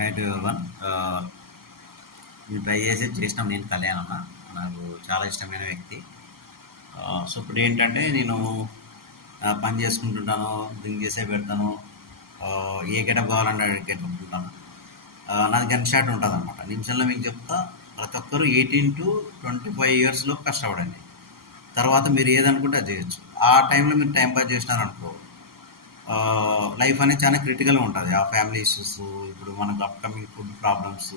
High to everyone. నేను try చేసినాం. నేను కళ్యాణ్ అన్న, నాకు చాలా ఇష్టమైన వ్యక్తి. సో ఇప్పుడు ఏంటంటే నేను పని చేసుకుంటుంటాను, డ్రింక్ చేసే పెడతాను. ఏ గెటప్ కావాలంటే గెటప్ ఉంటాను. నాది గన్ షాట్ ఉంటుంది అనమాట. నిమిషంలో మీకు చెప్తా, ప్రతి ఒక్కరు 18 to 25 ఇయర్స్లో కష్టపడండి. తర్వాత మీరు ఏదనుకుంటే అది చేయొచ్చు. ఆ టైంలో మీరు టైం పాస్ చేసినారనుకో, లైఫ్ అనేది చాలా క్రిటికల్గా ఉంటుంది. ఆ ఫ్యామిలీ ఇష్యూస్, ఇప్పుడు మనకు అప్కమింగ్ ఫుడ్ ప్రాబ్లమ్స్.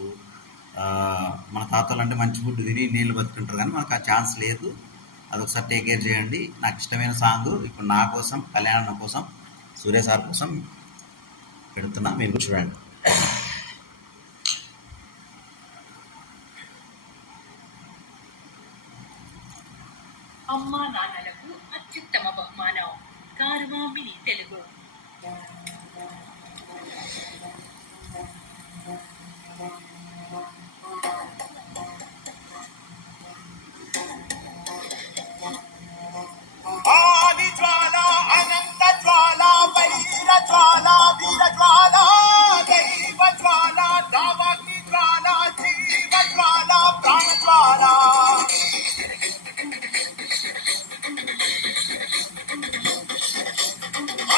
మన తాతలు అంటే మంచి ఫుడ్ తిని నీళ్ళు బతుకుంటారు, కానీ మనకు ఆ ఛాన్స్ లేదు. అదొకసారి టేక్ కేర్ చేయండి. నాకు ఇష్టమైన సాంగ్ ఇప్పుడు నా కోసం, కళ్యాణం కోసం, సూర్య సార్ కోసం పెడుతున్నా, మీరు చూడండి. అమ్మా నాన్నలకు అత్యుత్తమ బహుమానం కారుమామిని తెలుగు. ఆది జ్వాల అనంత జ్వాల వైర జ్వాల వీర జ్వాల దైవ జ్వాల దావాగ్ని జ్వాల జీవ జ్వాల ప్రాణ జ్వాల.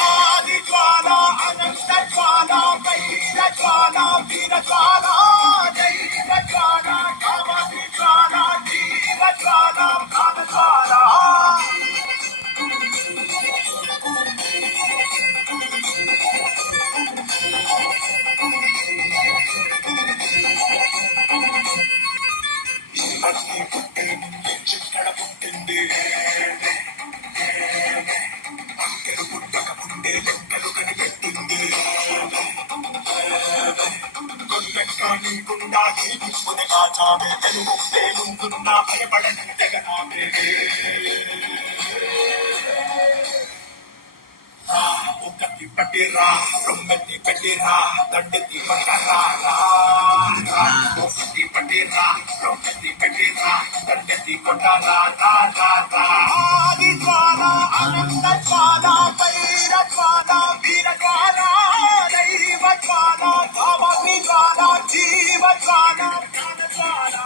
ఆది జ్వాల అనంత జ్వాల వైర జ్వాల వీర జ్వాల దైవ జ్వాల దావాగ్ని జ్వాల జీవ జ్వాల ప్రాణ జ్వాల. చిక్కడ పుట్టింది అంకెలు పుట్టక ముందే లెక్కలు కనిపెట్టింది. కొల్లెక్కకుండా నిప్పుని కాచావే తెలుగు పేలుతున్నా భయపడని జగనామే. ఒకటి పట్టిరా రొమ్మెత్తి పెట్టిరా దండెత్తి పట్టరా. ఒకటి పట్టిరా రొమ్మెత్తి పెట్టిరా దండెత్తి కొట్టరా. ఆది జ్వాల అనంత జ్వాల వైర జ్వాల వీర జ్వాల దైవ జ్వాల దావాగ్ని జ్వాల జీవ జ్వాల ప్రాణ జ్వాల.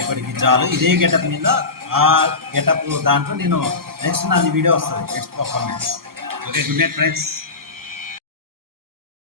ఇప్పటికి చాలు. ఇదే గెటప్ మీద, ఆ గెటప్ దాంట్లో నేను నెక్స్ట్ నాది వీడియో వస్తుంది, next performance. Okay, good night friends.